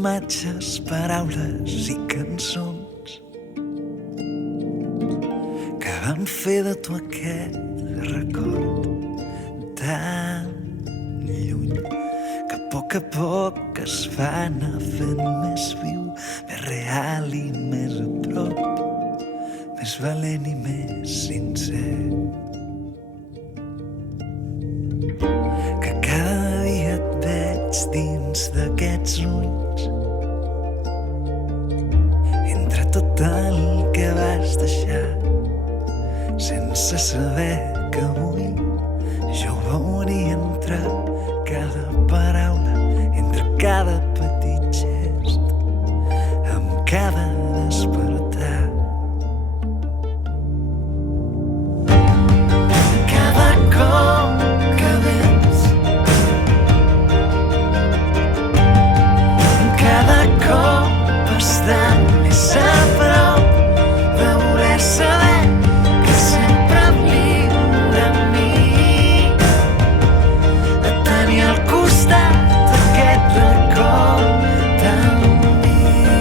imatges, paraules i cançons que van fer de tu aquest record tan lluny que a poc es va anar fent més viu, més real i més a prop, més valent i més sincer. Que cada dia et veig dins d'aquests ulls, entre tot el que vas deixar, sense saber que avui jo ho veuria entre cada paraula, entre cada petit gest, amb cada despertar. Cada cop que vens, cada cop estant més a prop de voler saber que sempre viure amb mi, de tenir al costat aquest record tan viu.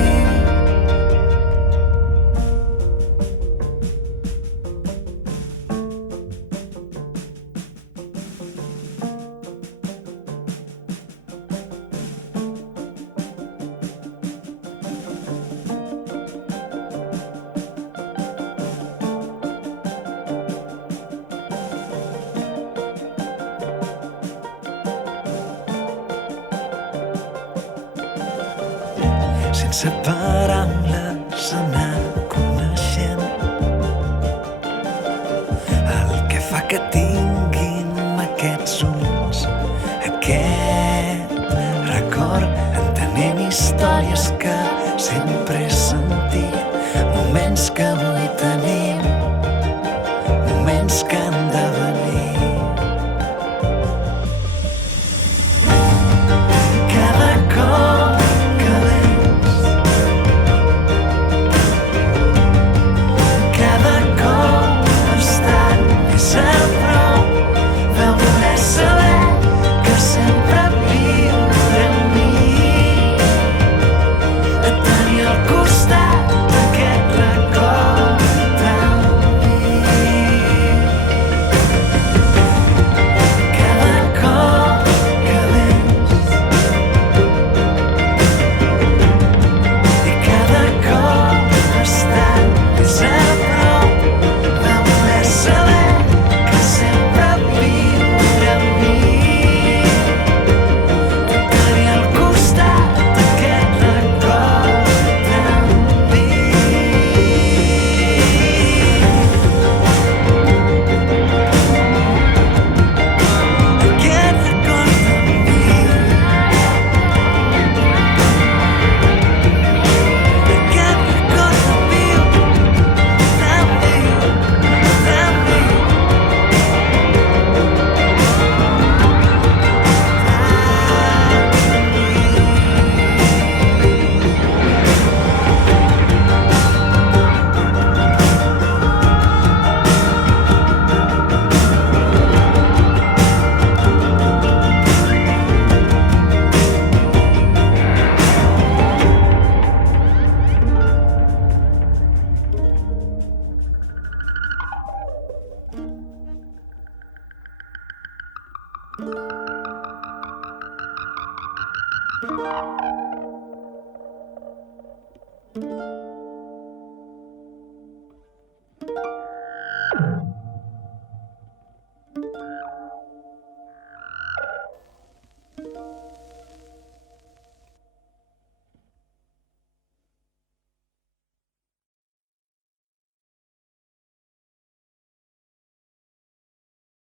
Sense paraules anar coneixent el que fa que tinguin aquests ulls aquest record, entenent històries que sempre he sentit, moments que avui tenim, moments que han de venir. Cada cop que vens, cada cop estant més a prop de voler saber que sempre viure amb mi, de tenir al costat aquest record tan viu. Cada cop que vens i cada cop estant més a prop de voler saber que sempre viure amb mi, de tenir al costat aquest record tan viu. Aquest record tan viu. Aquest record tan viu, tan viu, tan viu. Thank you.